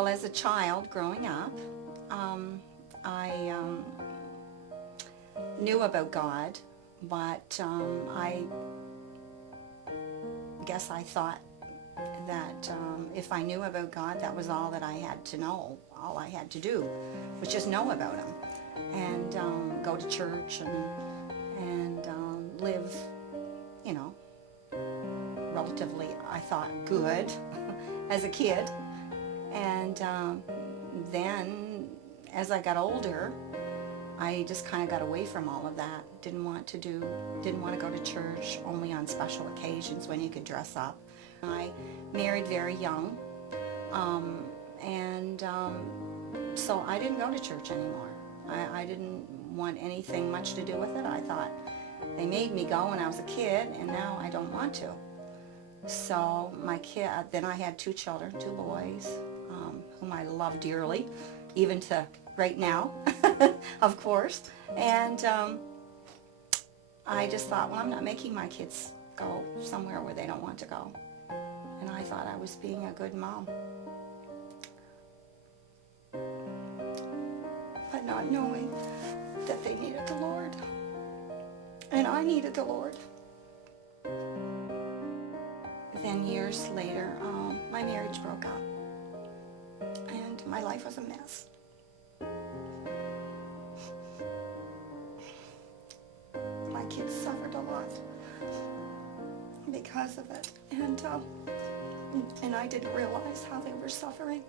Well, as a child growing up, I knew about God, but I guess I thought that if I knew about God, that was all that I had to know. All I had to do was just know about Him and go to church and live, you know, relatively, I thought, good as a kid. And then as I got older, I just kind of got away from all of that. Didn't want to go to church only on special occasions when you could dress up. I married very young, and so I didn't go to church anymore. I didn't want anything much to do with it. I thought they made me go when I was a kid, and now I don't want to. So then I had two children, two boys, whom I love dearly, even to right now, of course. And I just thought, well, I'm not making my kids go somewhere where they don't want to go. And I thought I was being a good mom. But not knowing that they needed the Lord. And I needed the Lord. Then years later, my marriage broke up. And my life was a mess. My kids suffered a lot because of it. And I didn't realize how they were suffering.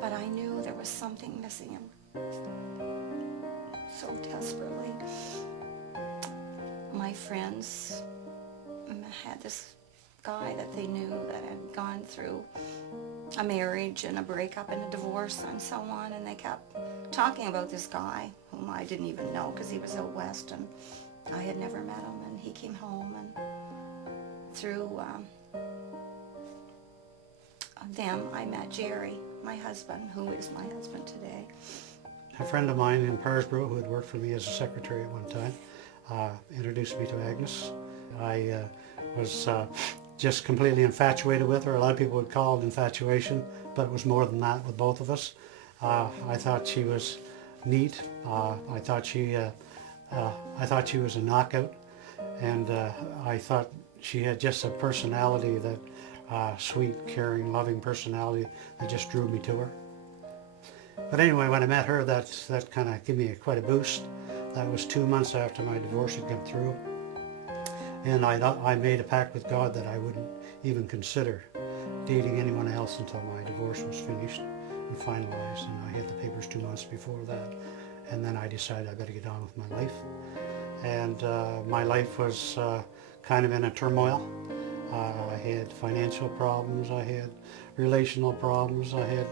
But I knew there was something missing so desperately. My friends had this guy that they knew that had gone through a marriage and a breakup and a divorce and so on, and they kept talking about this guy whom I didn't even know because he was out west and I had never met him, and he came home, and through them I met Jerry, my husband, who is my husband today. A friend of mine in Parsboro who had worked for me as a secretary at one time introduced me to Agnes. I was just completely infatuated with her. A lot of people would call it infatuation, but it was more than that with both of us. I thought she was neat. I thought she was a knockout, and I thought she had just a personality that sweet, caring, loving personality that just drew me to her. But anyway, when I met her, that kind of gave me quite a boost. That was 2 months after my divorce had come through. And I made a pact with God that I wouldn't even consider dating anyone else until my divorce was finished and finalized. And I had the papers 2 months before that. And then I decided I better get on with my life. And my life was kind of in a turmoil. I had financial problems, I had relational problems, I had,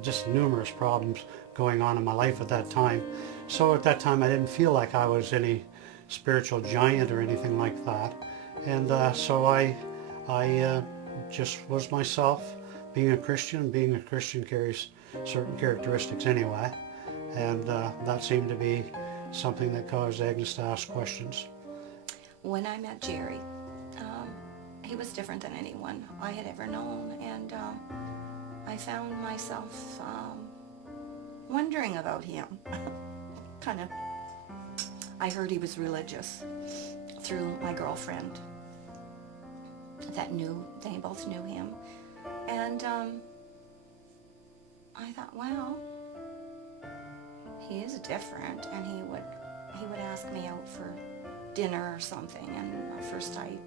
just numerous problems going on in my life at that time. So at that time I didn't feel like I was any spiritual giant or anything like that. And so I just was myself. Being a Christian carries certain characteristics anyway. And that seemed to be something that caused Agnes to ask questions. When I met Jerry, he was different than anyone I had ever known, and I found myself wondering about him. I heard he was religious through my girlfriend they both knew him, and I thought, well, he is different, and he would ask me out for dinner or something, and at first I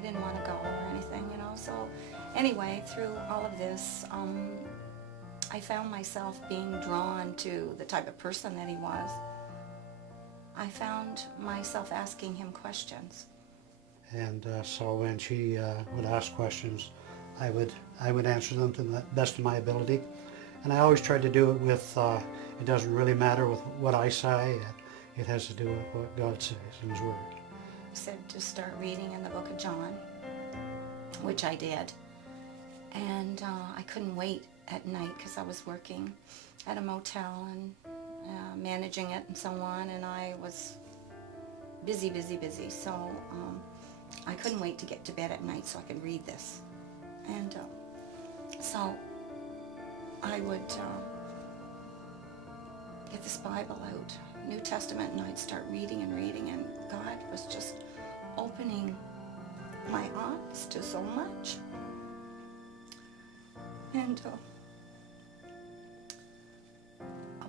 didn't want to go or anything, so anyway, through all of this, I found myself being drawn to the type of person that he was. I found myself asking him questions. And so when she would ask questions, I would answer them to the best of my ability. And I always tried to do it with, it doesn't really matter with what I say, it has to do with what God says in His Word. He said to start reading in the book of John, which I did. And I couldn't wait at night because I was working at a motel and managing it and so on, and I was busy. So I couldn't wait to get to bed at night so I could read this. And so I would get this Bible out, New Testament, and I'd start reading, and God was just opening my eyes to so much. And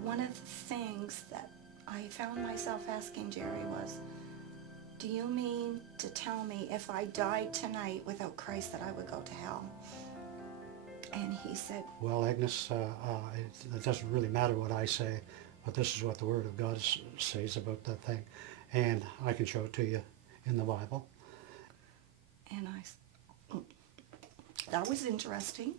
one of the things that I found myself asking Jerry was, do you mean to tell me if I died tonight without Christ that I would go to hell? And he said, Well, Agnes, it doesn't really matter what I say, but this is what the Word of God says about that thing. And I can show it to you in the Bible. and that was interesting.